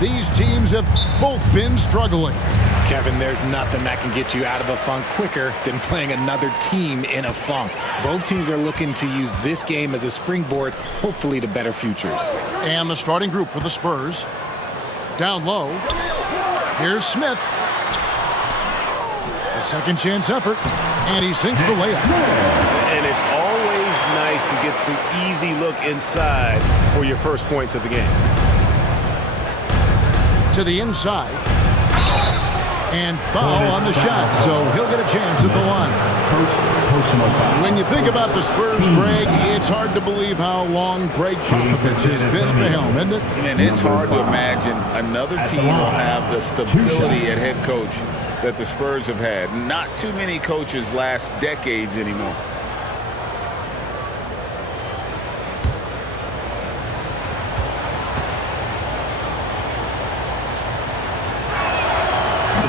These teams have both been struggling. Kevin, there's nothing that can get you out of a funk quicker than playing another team in a funk. Both teams are looking to use this game as a springboard, hopefully to better futures. And the starting group for the Spurs. Down low. Here's Smith. A second chance effort. And he sinks the layup. And it's always nice to get the easy look inside for your first points of the game. To the inside. And foul on the shot, so he'll get a chance at the line. When you think about the Spurs, Greg, it's hard to believe how long Greg Popovich has been at the helm, isn't it? And it's hard to imagine another team will have the stability at head coach that the Spurs have had. Not too many coaches last decades anymore.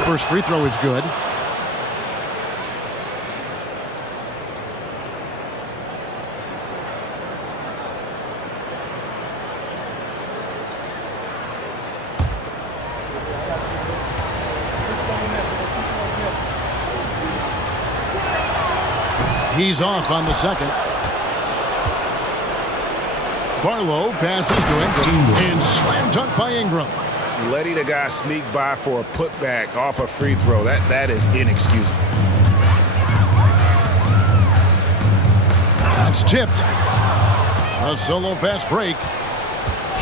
First free throw is good. He's off on the second. Barlow passes to Ingram and slam dunk by Ingram. Letting a guy sneak by for a putback off a free throw, that is inexcusable. That's tipped. A solo fast break.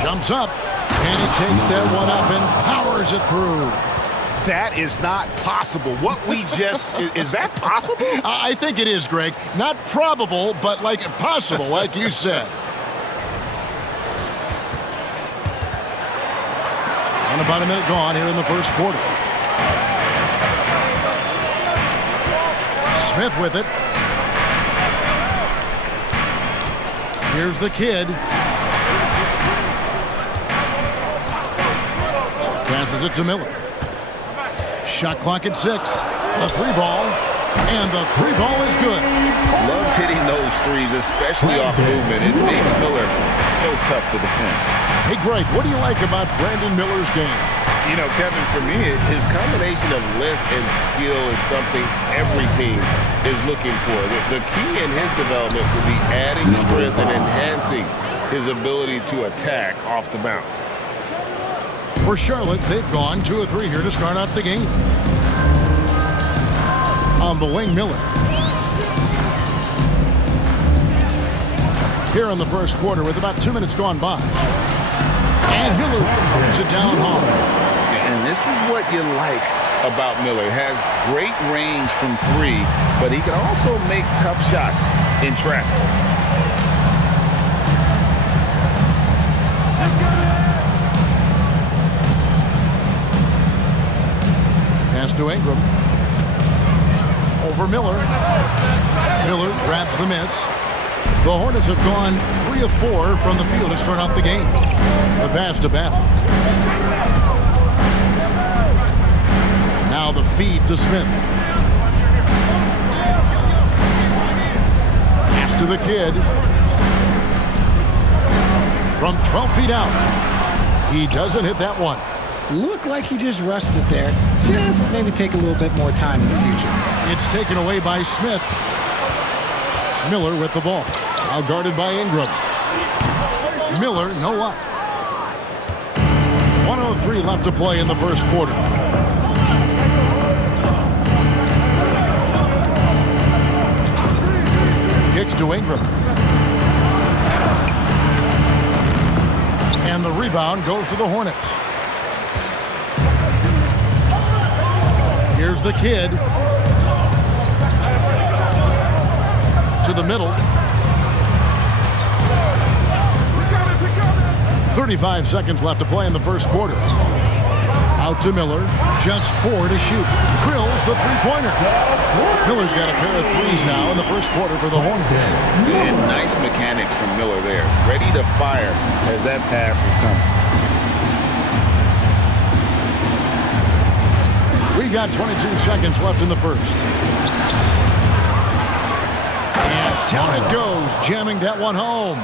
Jumps up. And he takes that one up and powers it through. That is not possible. What we just... is that possible? I think it is, Greg. Not probable, but like possible, like you said. And about a minute gone here in the first quarter. Smith with it. Here's the kid. Passes it to Miller. Shot clock at 6. A three ball. And the three ball is good. Loves hitting those threes, especially off movement. It makes Miller so tough to defend. Hey, Greg, what do you like about Brandon Miller's game? You know, Kevin, for me, his combination of length and skill is something every team is looking for. The key in his development will be adding strength and enhancing his ability to attack off the bounce. For Charlotte, they've gone 2 of 3 here to start out the game. On the wing, Miller. Here in the first quarter with about 2 minutes gone by. And Miller throws it down hard. And this is what you like about Miller. He has great range from 3, but he can also make tough shots in traffic. Pass to Ingram. Over Miller. Miller grabs the miss. The Hornets have gone 3 of 4 from the field to start out the game. The pass to Battle. Now the feed to Smith. Pass to the kid. From 12 feet out. He doesn't hit that one. Looked like he just rushed it there. Just maybe take a little bit more time in the future. It's taken away by Smith. Miller with the ball. Now guarded by Ingram. Miller, no luck. 1:03 left to play in the first quarter. Kicks to Ingram. And the rebound goes to the Hornets. Here's the kid. To the middle. 35 seconds left to play in the first quarter. Out to Miller. Just 4 to shoot. Drills the three-pointer. Miller's got a pair of threes now in the first quarter for the Hornets. And nice mechanics from Miller there. Ready to fire as that pass is coming. We got 22 seconds left in the first. And down it goes, jamming that one home.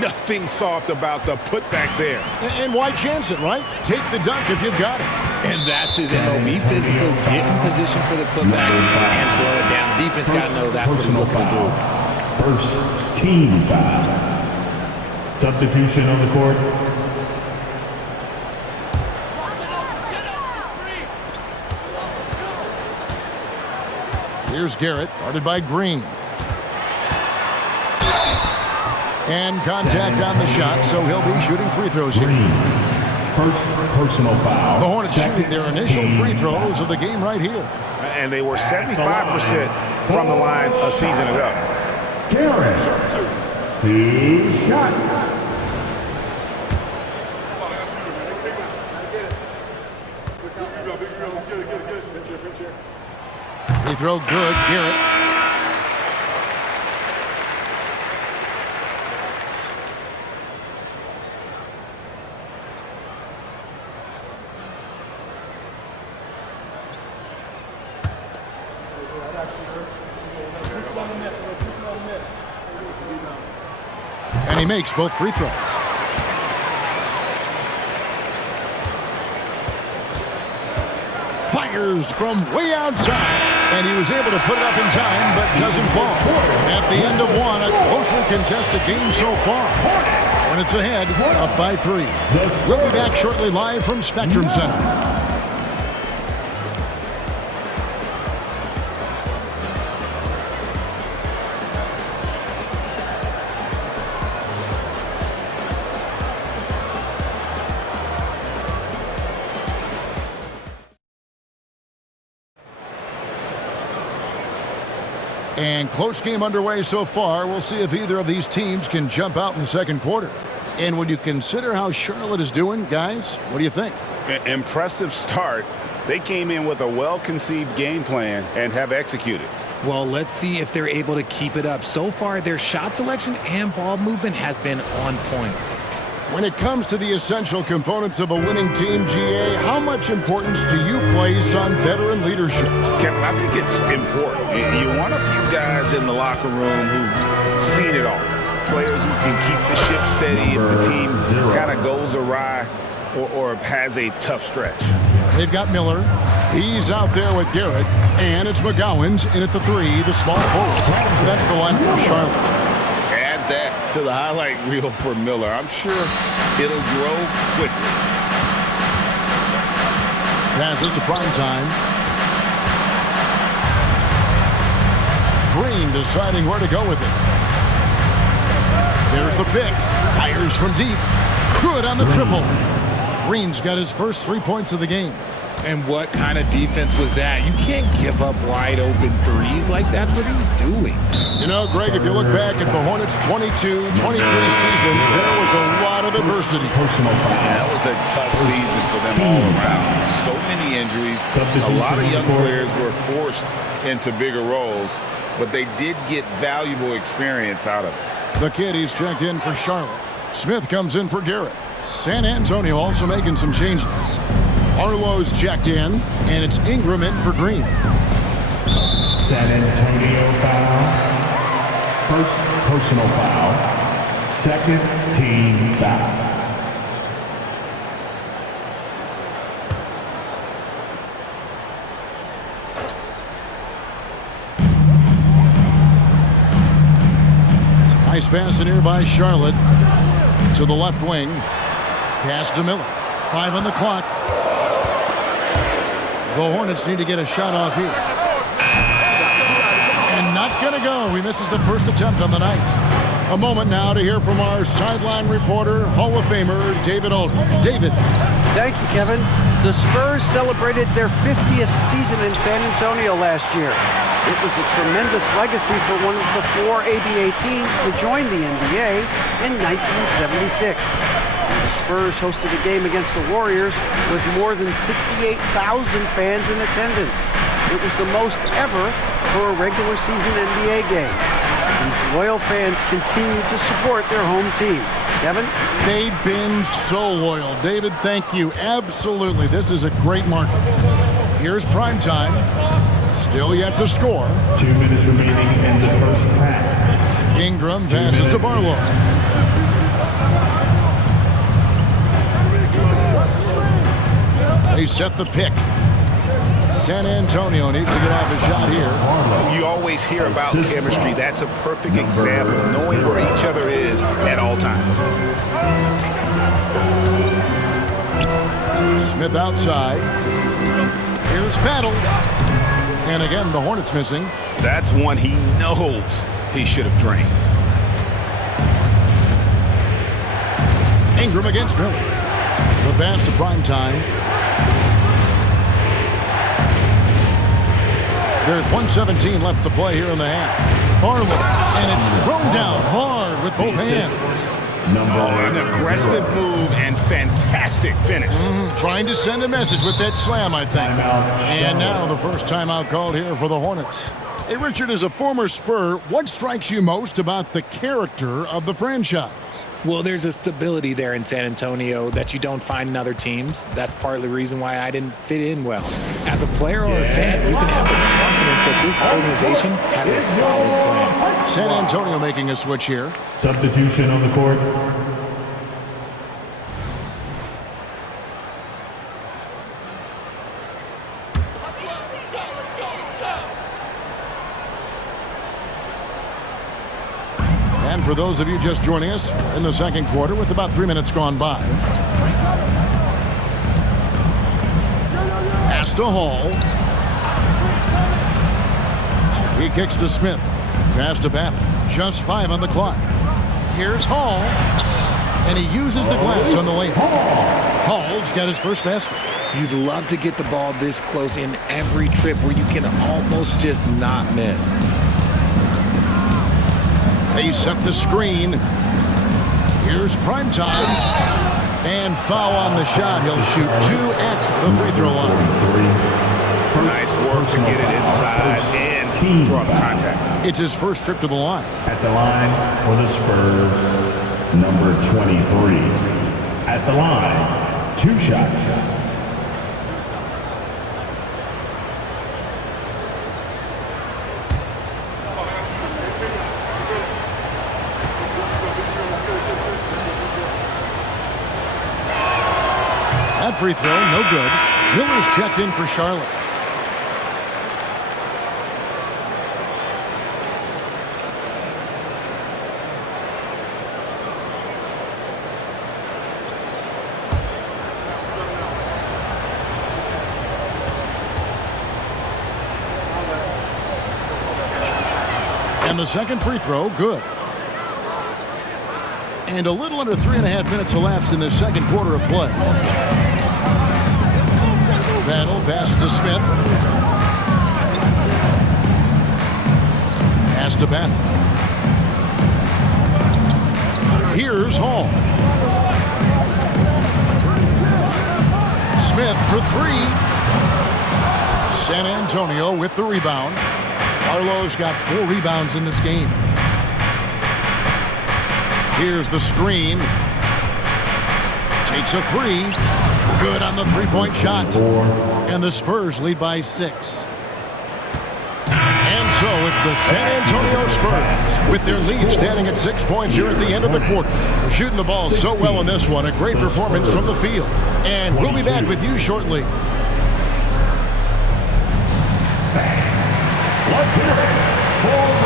Nothing soft about the putback there. And why chance it, right? Take the dunk if you've got it. And that's his MO. Be physical, get in position for the putback, and throw it down. The defense got to know that's what he's looking to do. First team foul. Substitution on the court. Here's Garrett, guarded by Green. And contact on the shot, so he'll be shooting free throws here. First personal foul. The Hornets shooting their initial free throws of the game right here. And they were 75% from the line a season ago. Garrett. 2 shots. Free throw good, Garrett. And he makes both free throws. Fires from way outside. And he was able to put it up in time, but doesn't fall. At the end of one, a closely contested game so far. Hornets ahead, up by 3. We'll be back shortly live from Spectrum Center. And close game underway so far. We'll see if either of these teams can jump out in the second quarter. And when you consider how Charlotte is doing, guys, what do you think? Impressive start. They came in with a well-conceived game plan and have executed. Well, let's see if they're able to keep it up. So far, their shot selection and ball movement has been on point. When it comes to the essential components of a winning team, GA, how much importance do you place on veteran leadership? Kevin, I think it's important. You want a few guys in the locker room who've seen it all. Players who can keep the ship steady if the team kind of goes awry or has a tough stretch. They've got Miller. He's out there with Garrett. And it's McGowan's in at the 3, the small forward. So that's the lineup for Charlotte. That to the highlight reel for Miller. I'm sure it'll grow quickly. Passes to prime time. Green deciding where to go with it. There's the pick. Fires from deep. Good on the triple. Green's got his first 3 points of the game. And what kind of defense was that? You can't give up wide open threes like that. What are you doing? You know, Greg, if you look back at the Hornets' 22-23 season, there was a lot of adversity. That was a tough season for them all around. So many injuries. A lot of young players were forced into bigger roles, but they did get valuable experience out of it. The kid, he's checked in for Charlotte. Smith comes in for Garrett. San Antonio also making some changes. Arlo's checked in, and it's Ingram in for Green. San Antonio foul. First personal foul. Second team foul. Nice pass in here by Charlotte to the left wing. Pass to Miller. 5 on the clock. The Hornets need to get a shot off here. And not going to go. He misses the first attempt on the night. A moment now to hear from our sideline reporter, Hall of Famer, David Aldridge. David. Thank you, Kevin. The Spurs celebrated their 50th season in San Antonio last year. It was a tremendous legacy for one of the 4 ABA teams to join the NBA in 1976. The Spurs hosted a game against the Warriors with more than 68,000 fans in attendance. It was the most ever for a regular season NBA game. These loyal fans continue to support their home team. Kevin? They've been so loyal. David, thank you. Absolutely. This is a great market. Here's primetime. Still yet to score. 2 minutes remaining in the first half. Ingram passes to Barlow. They set the pick. San Antonio needs to get off a shot here. You always hear about chemistry. That's a perfect example, knowing where each other is at all times. Smith outside. Here's Battle. And again, the Hornets missing. That's one he knows he should have drained. Ingram against Miller. The pass to Primetime. There's 1:17 left to play here in the half. Barlow, and it's thrown down hard with both hands. An aggressive move and fantastic finish. Trying to send a message with that slam, I think. And now the first timeout called here for the Hornets. Hey, Richard, as a former Spur, what strikes you most about the character of the franchise? Well, there's a stability there in San Antonio that you don't find in other teams. That's part of the reason why I didn't fit in well. As a player or a fan, you can have the confidence that this organization has a solid plan. San Antonio making a switch here. Substitution on the court. And for those of you just joining us, we're in the second quarter with about 3 minutes gone by. Pass to Hall. He kicks to Smith. Pass to Battle. Just 5 on the clock. Here's Hall. And he uses the glass on the lane. Hall's got his first basket. You'd love to get the ball this close in every trip where you can almost just not miss. They set the screen. Here's Primetime. And foul on the shot. He'll shoot 2 at the free throw line. Nice work to get it inside and draw the contact. It's his first trip to the line. At the line for the Spurs, number 23. At the line, 2 shots. That free throw, no good. Miller's checked in for Charlotte. And the second free throw, good. And a little under 3.5 minutes elapsed in the second quarter of play. Battle, pass to Smith. Pass to Battle. Here's Hall. Smith for 3. San Antonio with the rebound. Barlow's got 4 rebounds in this game. Here's the screen. Takes a 3. Good on the three-point shot. And the Spurs lead by 6. And so it's the San Antonio Spurs with their lead standing at 6 points here at the end of the quarter. They're shooting the ball so well in this one. A great performance from the field. And we'll be back with you shortly. Let's hear it for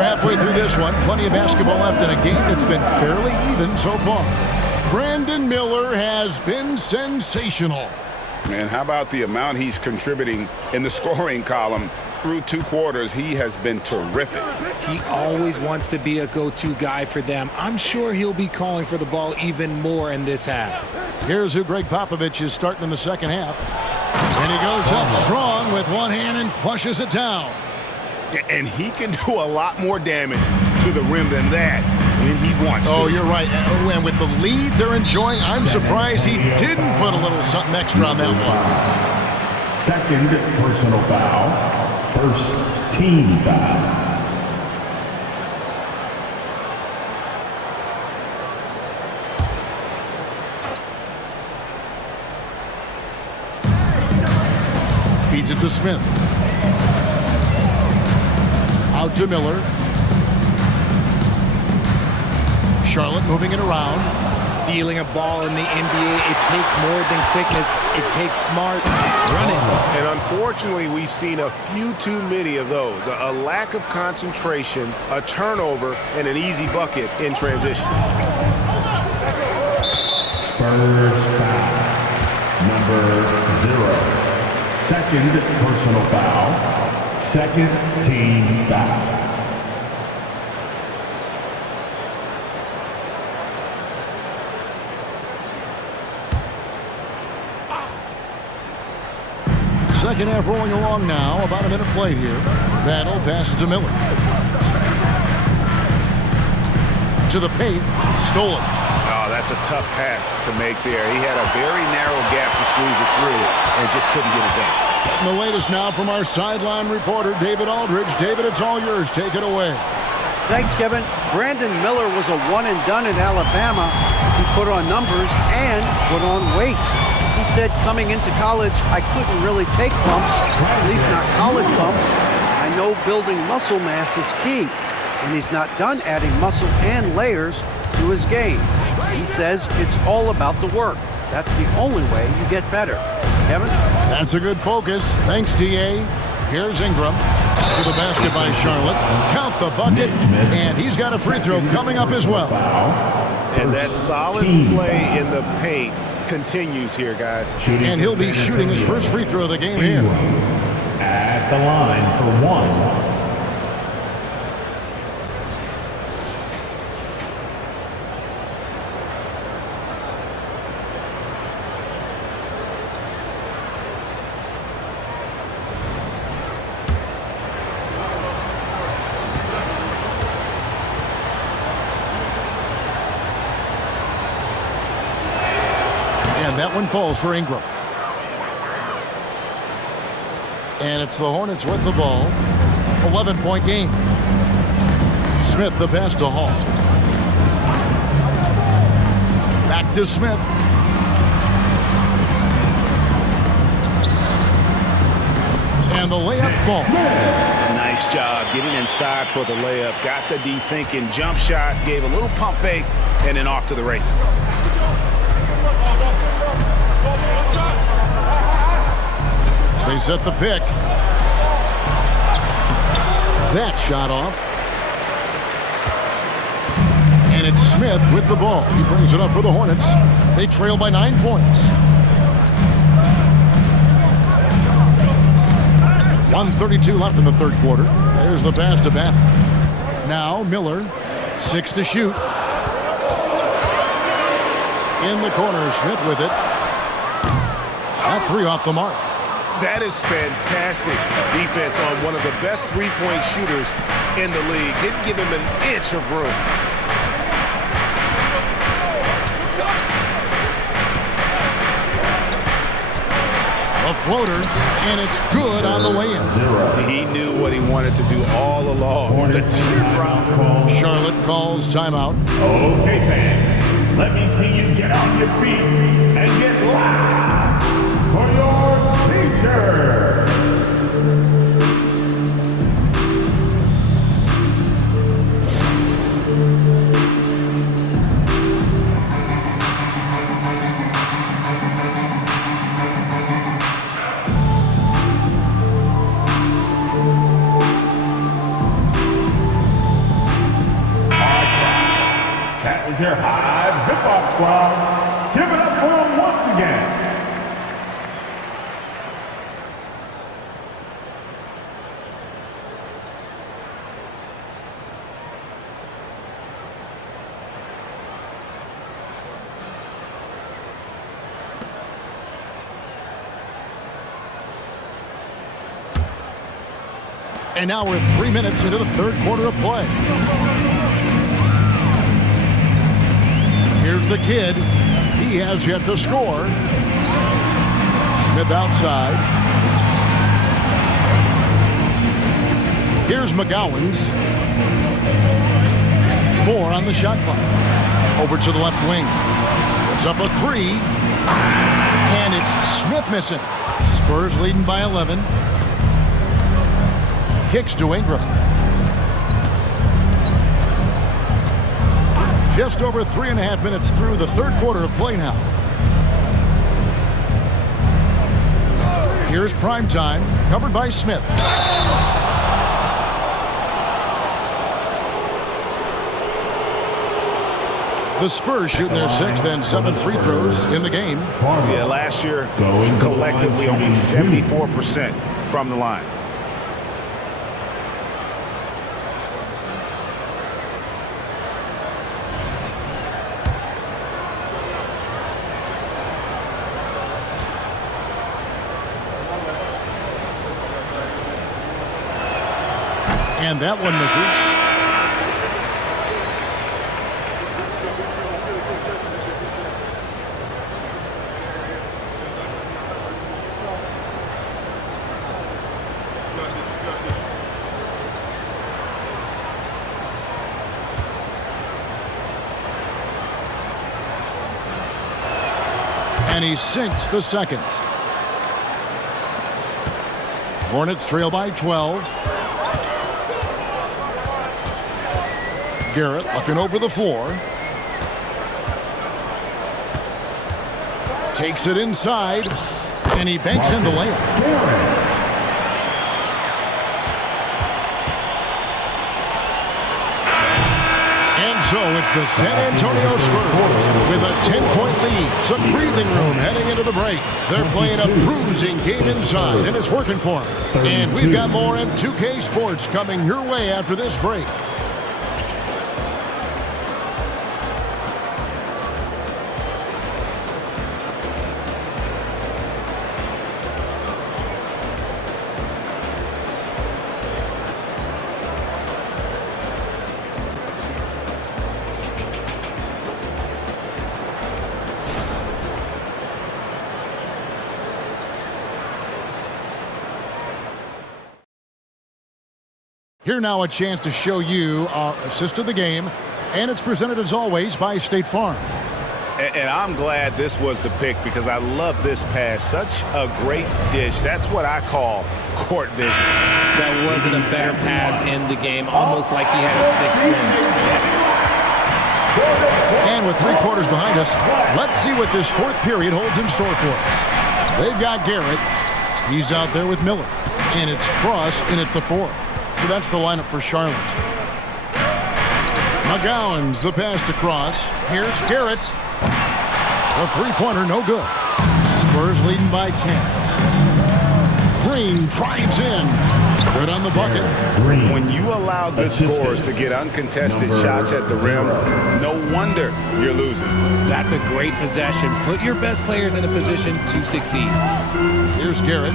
Halfway through this one, plenty of basketball left in a game that's been fairly even so far. Brandon Miller has been sensational. Man, how about the amount he's contributing in the scoring column? Through 2 quarters, he has been terrific. He always wants to be a go-to guy for them. I'm sure he'll be calling for the ball even more in this half. Here's who Greg Popovich is starting in the second half. And he goes up strong with one hand and flushes it down. And he can do a lot more damage to the rim than that when he wants to. Oh, you're right. And with the lead they're enjoying, I'm surprised he didn't put a little something extra on that one. Second personal foul. First team foul. Feeds it to Smith. Out to Miller. Charlotte moving it around. Stealing a ball in the NBA, it takes more than quickness. It takes smarts. Run it. And unfortunately, we've seen a few too many of those. A lack of concentration, a turnover, and an easy bucket in transition. Spurs foul. Number 0. Second personal foul. Second team foul. Second half rolling along now. About a minute played here. Battle passes to Miller. To the paint. Stolen. Oh, that's a tough pass to make there. He had a very narrow gap to squeeze it through and just couldn't get it done. And the latest now from our sideline reporter, David Aldridge. David, it's all yours. Take it away. Thanks, Kevin. Brandon Miller was a one-and-done in Alabama. He put on numbers and put on weight. He said coming into college, I couldn't really take bumps, at least not college bumps. I know building muscle mass is key, and he's not done adding muscle and layers to his game. He says it's all about the work. That's the only way you get better. Kevin? That's a good focus. Thanks, D.A. Here's Ingram. To the basket by Charlotte. Count the bucket, and he's got a free throw coming up as well. And that solid play in the paint continues here, guys. And he'll be shooting his first free throw of the game here. At the line for 1. That one falls for Ingram. And it's the Hornets with the ball. 11-point game. Smith the pass to Hall. Back to Smith. And the layup falls. Nice job getting inside for the layup. Got the D thinking, jump shot, gave a little pump fake, and then off to the races. They set the pick. That shot off. And it's Smith with the ball. He brings it up for the Hornets. They trail by 9 points. 1:32 left in the third quarter. There's the pass to Battle. Now Miller, 6 to shoot. In the corner, Smith with it. That 3 off the mark. That is fantastic defense on one of the best three-point shooters in the league. Didn't give him an inch of room. A floater, and it's good on the way in. He knew what he wanted to do all along. The teardrop. Charlotte calls timeout. Okay, fans, let me see you get on your feet and get loud for your t-shirts. That was your Hive Hip Hop Squad. Give it up for them once again. And now we're 3 minutes into the third quarter of play. Here's the kid. He has yet to score. Smith outside. Here's McGowan's. 4 on the shot clock. Over to the left wing. It's up a 3. And it's Smith missing. Spurs leading by 11. Kicks to Ingram. Just over 3.5 minutes through the third quarter of play now. Here's prime time, covered by Smith. The Spurs shooting their 6th and 7th free throws in the game. Yeah, last year, collectively only 74% from the line. And that one misses. And he sinks the second. Hornets trail by 12. Garrett looking over the floor. Takes it inside. And he banks in the layup. So it's the San Antonio Spurs with a 10-point lead. Some breathing room heading into the break. They're playing a bruising game inside, and it's working for them. And we've got more M2K Sports coming your way after this break. Here now a chance to show you our assist of the game, and it's presented as always by State Farm. And I'm glad this was the pick because I love this pass. Such a great dish. That's what I call court vision. That wasn't a better pass in the game, almost like he had a sixth sense. And with 3 quarters behind us, let's see what this fourth period holds in store for us. They've got Garrett. He's out there with Miller. And it's Cross in at the 4. So that's the lineup for Charlotte. McGowan's the pass to Cross. Here's Garrett. The three-pointer, no good. Spurs leading by 10. Green drives in. Good on the bucket. When you allow good scorers to get uncontested shots at the rim, no wonder you're losing. That's a great possession. Put your best players in a position to succeed. Here's Garrett.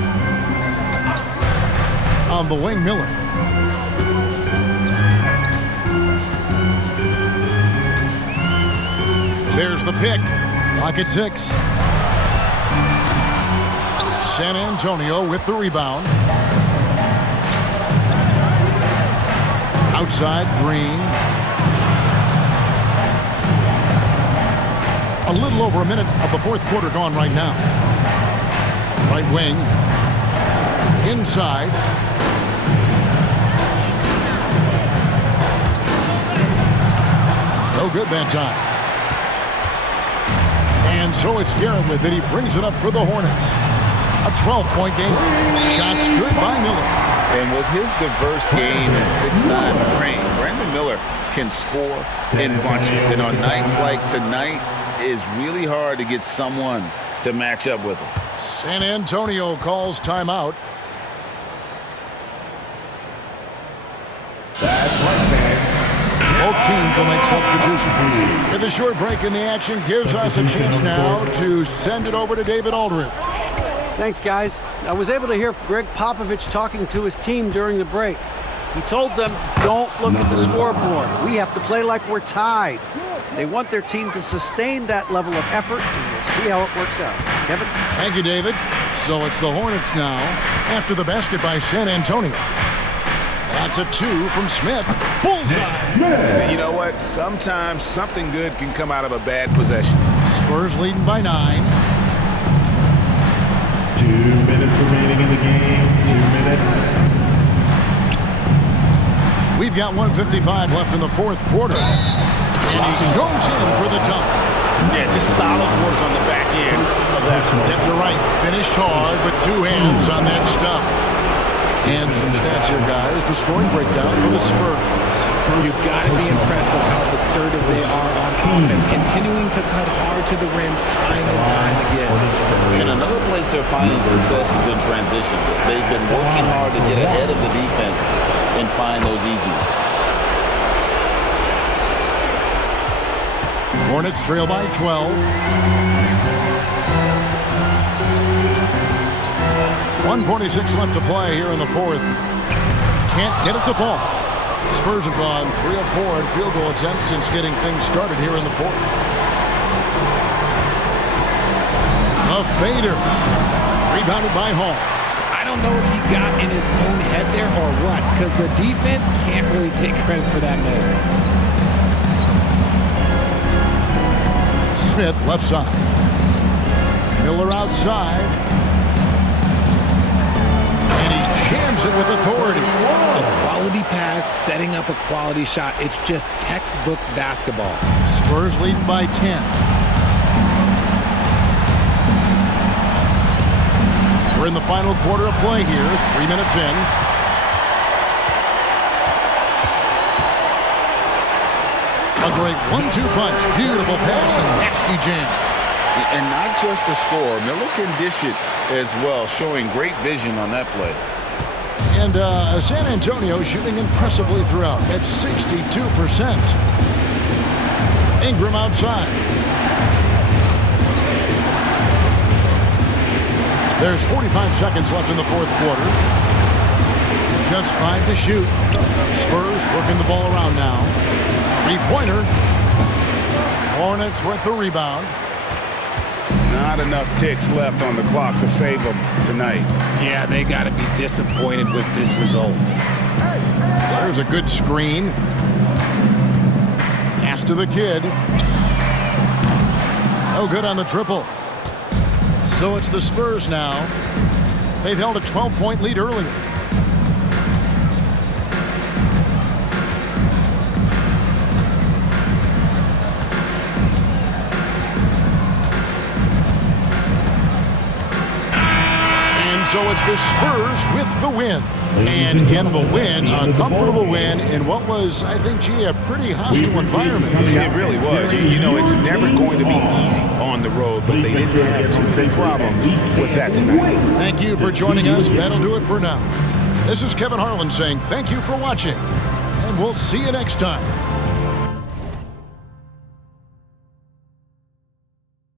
On the wing, Miller. There's the pick. Lock at 6. San Antonio with the rebound. Outside, Green. A little over a minute of the fourth quarter gone right now. Right wing. Inside. No good that time. And so it's Garrett with it. He brings it up for the Hornets. A 12-point game. Shots good by Miller. And with his diverse game and 6'9" frame, Brandon Miller can score in bunches. And on nights like tonight, it's really hard to get someone to match up with him. San Antonio calls timeout. Both teams will make substitutions. With a short break in the action gives us a chance now to send it over to David Aldridge. Thanks, guys. I was able to hear Greg Popovich talking to his team during the break. He told them, don't look at the scoreboard. We have to play like we're tied. They want their team to sustain that level of effort, and we'll see how it works out. Kevin? Thank you, David. So it's the Hornets now after the basket by San Antonio. That's a 2 from Smith. Bullseye. And you know what? Sometimes something good can come out of a bad possession. Spurs leading by 9. 2 minutes remaining in the game. 2 minutes. We've got 1:55 left in the fourth quarter. And he goes in for the dunk. Yeah, just solid work on the back end of that. Yep, you're right. Finished hard with 2 hands on that stuff. And some stats here, guys. The scoring breakdown for the Spurs. You've got to be impressed with how assertive they are on offense, continuing to cut hard to the rim time and time again. And another place they're finding success is in transition. They've been working hard to get ahead of the defense and find those easy ones. Hornets trail by 12. 1:46 left to play here in the fourth. Can't get it to fall. Spurs have gone 3 of 4 in field goal attempts since getting things started here in the fourth. A fader. Rebounded by Hall. I don't know if he got in his own head there or what, because the defense can't really take credit for that miss. Smith left side. Miller outside. And he jams it with authority. A quality pass, setting up a quality shot. It's just textbook basketball. Spurs leading by 10. We're in the final quarter of play here. 3 minutes in. A great 1-2 punch. Beautiful pass and nasty jam. And not just the score. Miller can dish it as well, showing great vision on that play. And San Antonio shooting impressively throughout at 62%. Ingram outside. There's 45 seconds left in the fourth quarter. Just 5 to shoot. Spurs working the ball around now. 3-pointer. Hornets with the rebound. Not enough ticks left on the clock to save them tonight. Yeah, they got to be disappointed with this result. There's a good screen. Pass to the kid. No good on the triple. So it's the Spurs now. They've held a 12-point lead earlier. So it's the Spurs with the win. And in the win, a comfortable win in what was, I think, a pretty hostile environment. It really was. You know, it's never going to be easy on the road, but they didn't have too many problems with that tonight. Thank you for joining us. That'll do it for now. This is Kevin Harlan saying thank you for watching, and we'll see you next time.